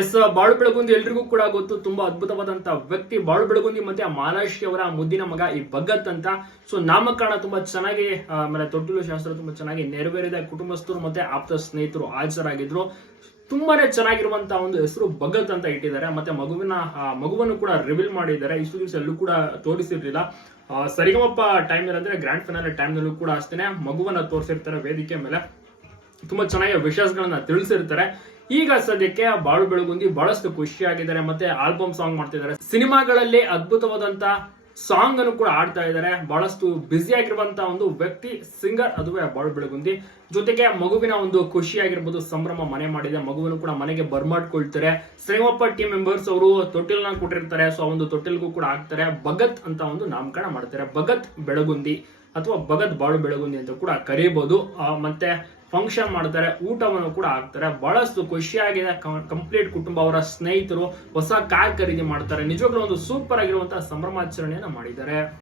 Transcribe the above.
S, ಬಾಳು ಬೆಳಗುಂದಿ ಎಲ್ರಿಗೂ ಕೂಡ ಗೊತ್ತು. ತುಂಬಾ ಅದ್ಭುತವಾದಂತ ವ್ಯಕ್ತಿ ಬಾಳು ಬೆಳಗುಂದಿ ಮತ್ತೆ ಮಾಲಾಶ್ರೀ ಅವರ ಮುದ್ದಿನ ಮಗ ಈ ಭಗತ್ ಅಂತ. ಸೊ ನಾಮಕರಣ ತುಂಬಾ ಚೆನ್ನಾಗಿ, ಆಮೇಲೆ ತೊಟ್ಟಿಲು ಶಾಸ್ತ್ರ ತುಂಬಾ ಚೆನ್ನಾಗಿ ನೆರವೇರಿದ. ಕುಟುಂಬಸ್ಥರು ಮತ್ತೆ ಆಪ್ತ ಸ್ನೇಹಿತರು ಹಾಜರಾಗಿದ್ರು. ತುಂಬಾನೇ ಚೆನ್ನಾಗಿರುವಂತಹ ಒಂದು ಹೆಸರು ಭಗತ್ ಅಂತ ಇಟ್ಟಿದ್ದಾರೆ. ಮತ್ತೆ ಮಗುವನ್ನು ಕೂಡ ರಿವೀಲ್ ಮಾಡಿದ್ದಾರೆ. ಇಷ್ಟು ದಿವಸ ಎಲ್ಲೂ ಕೂಡ ತೋರಿಸಿರ್ಲಿಲ್ಲ. ಸರಿಗಮಪ್ಪ ಟೈಮ್ ಅಂದ್ರೆ ಗ್ರ್ಯಾಂಡ್ ಫೈನಲ್ ಟೈಮ್ ನಲ್ಲೂ ಕೂಡ ಅಷ್ಟೇ ಮಗುವನ್ನ ತೋರಿಸಿರ್ತಾರೆ ವೇದಿಕೆ ಮೇಲೆ. ತುಂಬಾ ಚೆನ್ನಾಗಿ ವಿಷಯಗಳನ್ನ ತಿಳಿಸಿರ್ತಾರೆ. ಈಗ ಸದ್ಯಕ್ಕೆ ಬಾಳು ಬೆಳಗುಂದಿ ಬಹಳಷ್ಟು ಖುಷಿಯಾಗಿದ್ದಾರೆ. ಮತ್ತೆ ಆಲ್ಬಮ್ ಸಾಂಗ್ ಮಾಡ್ತಿದ್ದಾರೆ. ಸಿನಿಮಾಗಳಲ್ಲಿ ಅದ್ಭುತವಾದಂತ ಸಾಂಗ್ ಅನ್ನು ಕೂಡ ಆಡ್ತಾ ಇದ್ದಾರೆ. ಬಹಳಷ್ಟು ಬ್ಯುಸಿ ಆಗಿರುವಂತಹ ಒಂದು ವ್ಯಕ್ತಿ, ಸಿಂಗರ್, ಅದುವೇ ಬಾಳು ಬೆಳಗುಂದಿ. ಜೊತೆಗೆ ಮಗುವಿನ ಒಂದು ಖುಷಿಯಾಗಿರ್ಬೋದು, ಸಂಭ್ರಮ ಮನೆ ಮಾಡಿದೆ. ಮಗುವನ್ನು ಕೂಡ ಮನೆಗೆ ಬರ್ಮಾಡ್ಕೊಳ್ತಾರೆ. ಶ್ರೀಮಪ್ಪ ಟೀಮ್ ಮೆಂಬರ್ಸ್ ಅವರು ತೊಟ್ಟಿಲ್ನ ಕೊಟ್ಟಿರ್ತಾರೆ. ಸೊ ಆ ಒಂದು ತೊಟ್ಟಿಲ್ಗೂ ಕೂಡ ಹಾಕ್ತಾರೆ. ಭಗತ್ ಅಂತ ಒಂದು ನಾಮಕರಣ ಮಾಡ್ತಾರೆ. ಭಗತ್ ಬೆಳಗುಂದಿ ಅಥವಾ ಭಗತ್ ಬಾಳು ಬೆಳಗುಂದಿ ಅಂತ ಕೂಡ ಕರೀಬಹುದು. ಮತ್ತೆ ಫಂಕ್ಷನ್ ಮಾಡ್ತಾರೆ, ಊಟವನ್ನು ಕೂಡ ಹಾಕ್ತಾರೆ. ಬಹಳಷ್ಟು ಖುಷಿಯಾಗಿದೆ. ಕಂಪ್ಲೀಟ್ ಕುಟುಂಬ, ಅವರ ಸ್ನೇಹಿತರು ಹೊಸ ಕಾರ್ ಖರೀದಿ ಮಾಡ್ತಾರೆ. ನಿಜವಾಗ್ಲೂ ಒಂದು ಸೂಪರ್ ಆಗಿರುವಂತಹ ಸಂಭ್ರಮಾಚರಣೆಯನ್ನ ಮಾಡಿದ್ದಾರೆ.